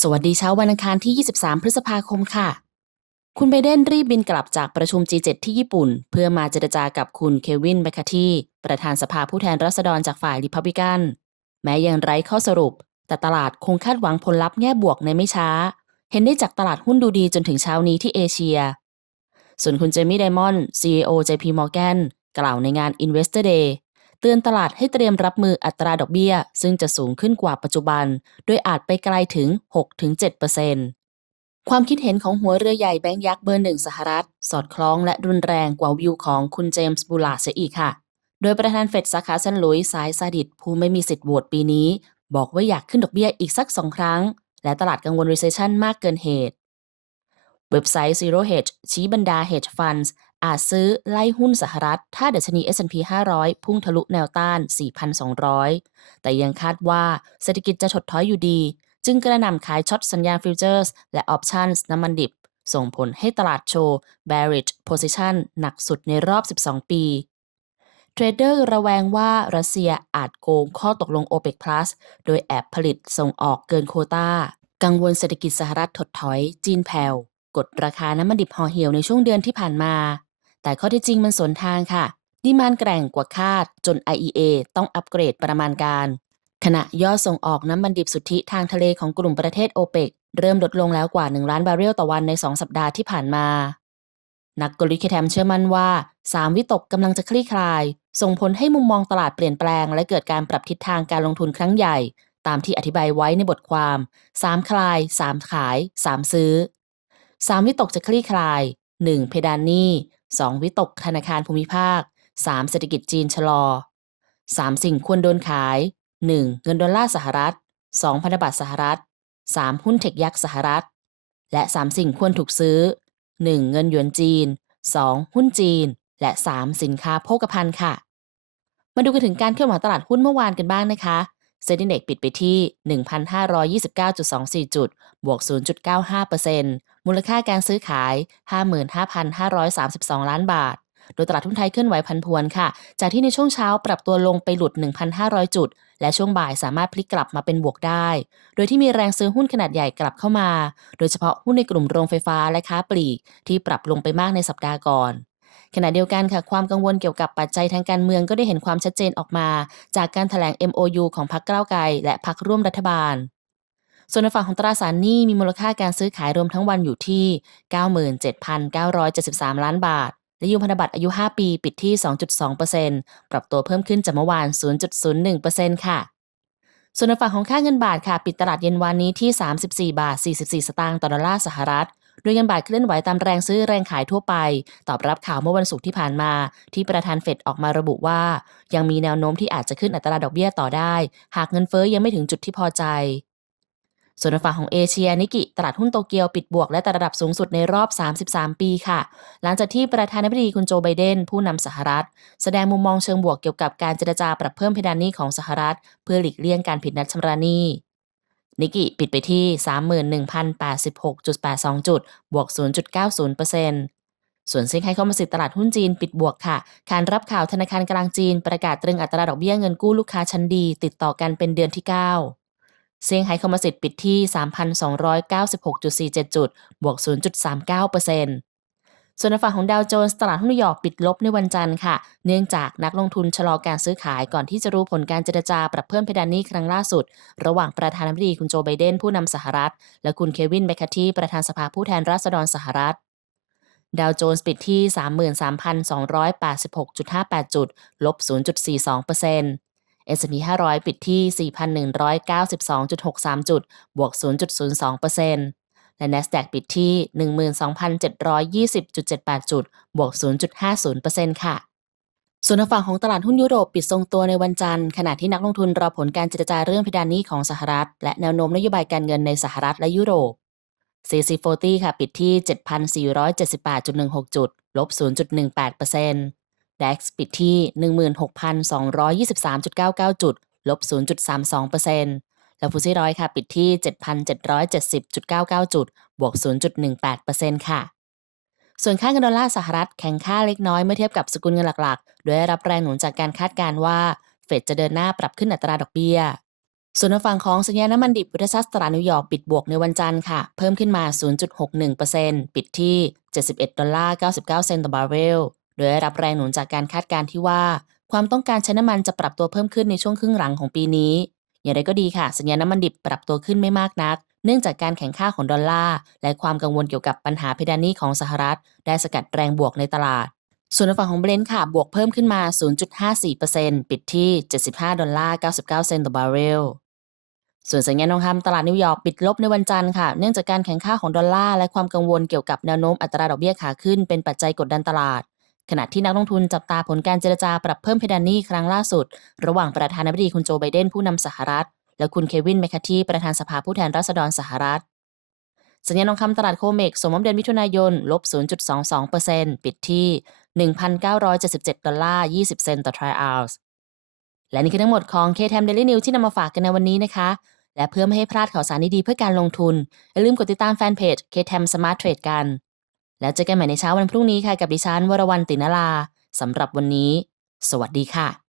สวัสดีเช้าวันอังคารที่ 23 พฤษภาคมค่ะ คุณไบเดนรีบบินกลับจากประชุม G7 ที่ญี่ปุ่น เพื่อมาเจรจากับคุณเควินแมคคาทีประธานสภาผู้แทนราษฎรจากฝ่ายริพับลิกัน แม้ยังไร้ข้อสรุป แต่ตลาดคงคาดหวังผลลัพธ์แง่บวกในไม่ช้า เห็นได้จากตลาดหุ้นดูดีจนถึงเช้านี้ที่เอเชีย ส่วนคุณเจมี่ไดมอนด์ CEO JP Morgan กล่าวในงาน Investor Day ตือนตลาดให้เตรียมรับมืออัตราดอกเบี้ย ซึ่งจะสูงขึ้นกว่าปัจจุบัน โดยอาจไปไกลถึง 6-7%ความคิดเห็นของหัวเรือใหญ่แบงก์ยักษ์เบอร์หนึ่งสหรัฐ สอดคล้องและรุนแรงกว่าวิวของคุณเจมส์บูลาเสียอีกค่ะ โดยประธานเฟดสาขาเซนต์หลุยส์สายซาดิดผู้ไม่มีสิทธิ์โหวตปีนี้ บอกว่าอยากขึ้นดอกเบี้ยอีกสักสองครั้ง และตลาดกังวล recession มากเกินเหตุเว็บไซต์ Zero Hedge ชี้บรรดา hedge funds อาจซื้อไล่หุ้นสหรัฐ ถ้าดัชนี S&P 500 พุ่งทะลุแนวต้าน 4,200 แต่ยังคาดว่าเศรษฐกิจจะถดถอยอยู่ดี จึงกระนำขายช็อตสัญญาฟิวเจอร์สและออปชั่นน้ำมันดิบ ส่งผลให้ตลาดโชว์ bearish position หนักสุดในรอบ 12 ปีเทรดเดอร์ระแวงว่ารัสเซียอาจโกงข้อตกลง OPEC Plus โดยแอบผลิตส่งออกเกินโคตากังวลเศรษฐกิจสหรัฐถดถอย จีนแผ่ว กดราคาน้ำมันดิบห่อเหี่ยวในช่วงเดือนที่ผ่านมา แต่ข้อที่จริงมันสวนทางค่ะ ดีมานแกร่งกว่าคาดจน IEA ต้องอัปเกรดประมาณการ ขณะยอดส่งออกน้ำมันดิบสุทธิทางทะเลของกลุ่มประเทศโอเปกเริ่มลดลงแล้วกว่า 1 ล้านบาร์เรลต่อวันใน 2 สัปดาห์ที่ผ่านมา นักกลยุทธ์แทมเชื่อมั่นว่า 3 วิตกกำลังจะคลี่คลาย ส่งผลให้มุมมองตลาดเปลี่ยนแปลง และเกิดการปรับทิศทางการลงทุนครั้งใหญ่ ตามที่อธิบายไว้ในบทความ 3 คลาย 3 ขาย 3 ซื้อ 3 วิตกจะคลี่คลาย 1. เพดานหนี้ 2. วิตกธนาคารภูมิภาค 3. เศรษฐกิจจีนชะลอ 3. สิ่งควรโดนขาย 1. เงินดอลลาร์สหรัฐ 2. พันธบัตรสหรัฐ 3. หุ้นเทคยักษ์สหรัฐ และ 3 สิ่งควรถูกซื้อ 1. เงินหยวนจีน 2. หุ้นจีน และ 3. สินค้าโภคภัณฑ์ค่ะ มาดูกันถึงการเคลื่อนไหวตลาดหุ้นเมื่อวานกันบ้างนะคะเซ็นดิเน็กปิดไปที่ 1,529.24 จุด บวก 0.95% มูลค่าการซื้อขาย 55,532 ล้านบาท โดยตลาดหุ้นไทยเคลื่อนไหวพันพวนค่ะ จากที่ในช่วงเช้าปรับตัวลงไปหลุด 1,500 จุด และช่วงบ่ายสามารถพลิกกลับมาเป็นบวกได้ โดยที่มีแรงซื้อหุ้นขนาดใหญ่กลับเข้ามา โดยเฉพาะหุ้นในกลุ่มโรงไฟฟ้าและค้าปลีก ที่ปรับลงไปมากในสัปดาห์ก่อนขณะเดียวกันค่ะความกังวลเกี่ยวกับปัจจัยทางการเมืองก็ได้เห็นความชัดเจนออกมา จากการถแถลง MOU ของพรรคก้าวไกลและพรรคร่วมรัฐบาล ส่วนในฝั่งของตราสารหนี้มีมูลค่าการซื้อขายรวมทั้งวันอยู่ที่ 97,973 ล้านบาท และยูพันธบัตรอายุ 5 ปีปิดที่ 2.2%ปรับตัวเพิ่มขึ้นจากเมื่อวาน 0.01%ค่ะ ส่วนในฝั่งของค่าเงินบาทค่ะ ปิดตลาดเย็นวานนี้ที่ 34 บาท 44 สตางค์ต่อดอลลาร์สหรัฐโดยเงินบาทเคลื่อนไหวตามแรงซื้อแรงขายทั่วไป ตอบรับข่าวเมื่อวันศุกร์ที่ผ่านมา ที่ประธานเฟดออกมาระบุว่า ยังมีแนวโน้มที่อาจจะขึ้นอัตราดอกเบี้ยต่อได้ หากเงินเฟ้อยังไม่ถึงจุดที่พอใจ ส่วนในฝั่งของเอเชียนิกิตลาดหุ้นโตเกียวปิดบวกและแต่ระดับสูงสุดในรอบ 33 ปีค่ะ หลังจากที่ประธานาธิบดีคุณโจไบเดน ผู้นำสหรัฐ แสดงมุมมองเชิงบวกเกี่ยวกับการเจรจาปรับเพิ่มเพดานหนี้ของสหรัฐ เพื่อหลีกเลี่ยงการผิดนัดชำระหนี้นิกิปิดไปที่ 31,086.82 จุด บวก 0.90%ส่วนเซี่ยงไฮ้คอมโพสิตตลาดหุ้นจีนปิดบวกค่ะขานรับข่าวธนาคารกลางจีนประกาศตรึงอัตราดอกเบี้ยเงินกู้ลูกค้าชั้นดี ติดต่อกันเป็นเดือนที่ 9 เซี่ยงไฮ้คอมโพสิตปิดที่ 3,296.47 จุด บวก 0.39%ส่วนในฝั่งของดาวโจนส์ตลาดหุ้นนิวยอร์กปิดลบในวันจันทร์ค่ะ เนื่องจากนักลงทุนชะลอการซื้อขายก่อนที่จะรู้ผลการเจรจาปรับเพิ่มเพดานหนี้ครั้งล่าสุด ระหว่างประธานาธิบดีคุณโจไบเดนผู้นำสหรัฐ และคุณเควินแมคคทีประธานสภาผู้แทนราษฎรสหรัฐ ดาวโจนส์ปิดที่ 33,286.58 จุด ลบ 0.42% S&P 500 ปิดที่ 4,192.63 จุด บวก 0.02%และ NASDAQ ปิดที่ 12,720.78 จุด บวก 0.50%ค่ะส่วนฝั่งของตลาดหุ้นยุโรปปิดทรงตัวในวันจันทร์ขณะที่นักลงทุนรอผลการเจรจาเรื่องเพดานหนี้ของสหรัฐ และแนวโน้มนโยบายการเงินในสหรัฐและยุโรป CC40 ค่ะ ปิดที่ 7,478.16 จุด ลบ 0.18% DAX ปิดที่ 16,223.99 จุด ลบ 0.32%และฟุซี่ร้อยค่ะ ปิดที่ 7,770.99 จุด บวก 0.18%ค่ะ ส่วนค่าเงินดอลลาร์สหรัฐแข็งค่าเล็กน้อยเมื่อเทียบกับสกุลเงินหลักๆ โดยได้รับแรงหนุนจากการคาดการณ์ว่า เฟดจะเดินหน้าปรับขึ้นอัตราดอกเบี้ยส่วนฝั่งของสัญญาณน้ำมันดิบวุฒิชัตลานิวยอร์กปิดบวกในวันจันทร์ค่ะ เพิ่มขึ้นมา 0.61%ปิดที่ 71 ดอลลาร์ 99 เซนต์ต่อบาร์เรล โดยได้รับแรงหนุนจากการคาดการณ์ที่ว่า ความต้องการใช้น้ำมันจะปรับตัวเพิ่มขึ้นในช่วงครึ่งหลังของปีนี้ อย่างไรก็ดีค่ะ สัญญาณน้ำมันดิบปรับตัวขึ้นไม่มากนัก เนื่องจากการแข่งข้าของดอลลาร์ และความกังวลเกี่ยวกับปัญหาเพดานหนี้ของสหรัฐ ได้สกัดแรงบวกในตลาด ส่วนในฝั่งของเบรนท์ค่ะ บวกเพิ่มขึ้นมา 0.54%ปิดที่ 75 ดอลลาร์ 99 เซนต์ต่อบาร์เรลส่วนสัญญาณทองคำตลาดนิวยอร์กปิดลบในวันจันทร์ค่ะ เนื่องจากการแข่งข้าของดอลลาร์และความกังวลเกี่ยวกับแนวโน้มอัตราดอกเบี้ยขาขึ้นเป็นปัจจัยกดดันตลาด ขณะที่นักลงทุนจับตาผลการเจรจาปรับเพิ่มเพดานหนี้ครั้งล่าสุด ระหว่างประธานาธิบดีคุณโจไบเดนผู้นำสหรัฐ และคุณเควินแมคคาทีประธานสภาผู้แทนราษฎรสหรัฐ สัญญาณทองคำตลาดโคเมกสมมติเดือนมิถุนายนลบ 0.22%ปิดที่ 1,977 ดอลลาร์ 20 เซนต์ต่อทริอัลส์และนี่คือทั้งหมดของ KTM Daily News ที่นำมาฝากกันในวันนี้นะคะ และเพื่อไม่ให้พลาดข่าวสารดีๆเพื่อการลงทุนอย่าลืมกดติดตามแฟนเพจ KTM Smart Trade กัน แล้วเจอกันใหม่ในเช้าวันพรุ่งนี้ค่ะกับดิฉันวรวรรณตินลาสำหรับวันนี้ สวัสดีค่ะ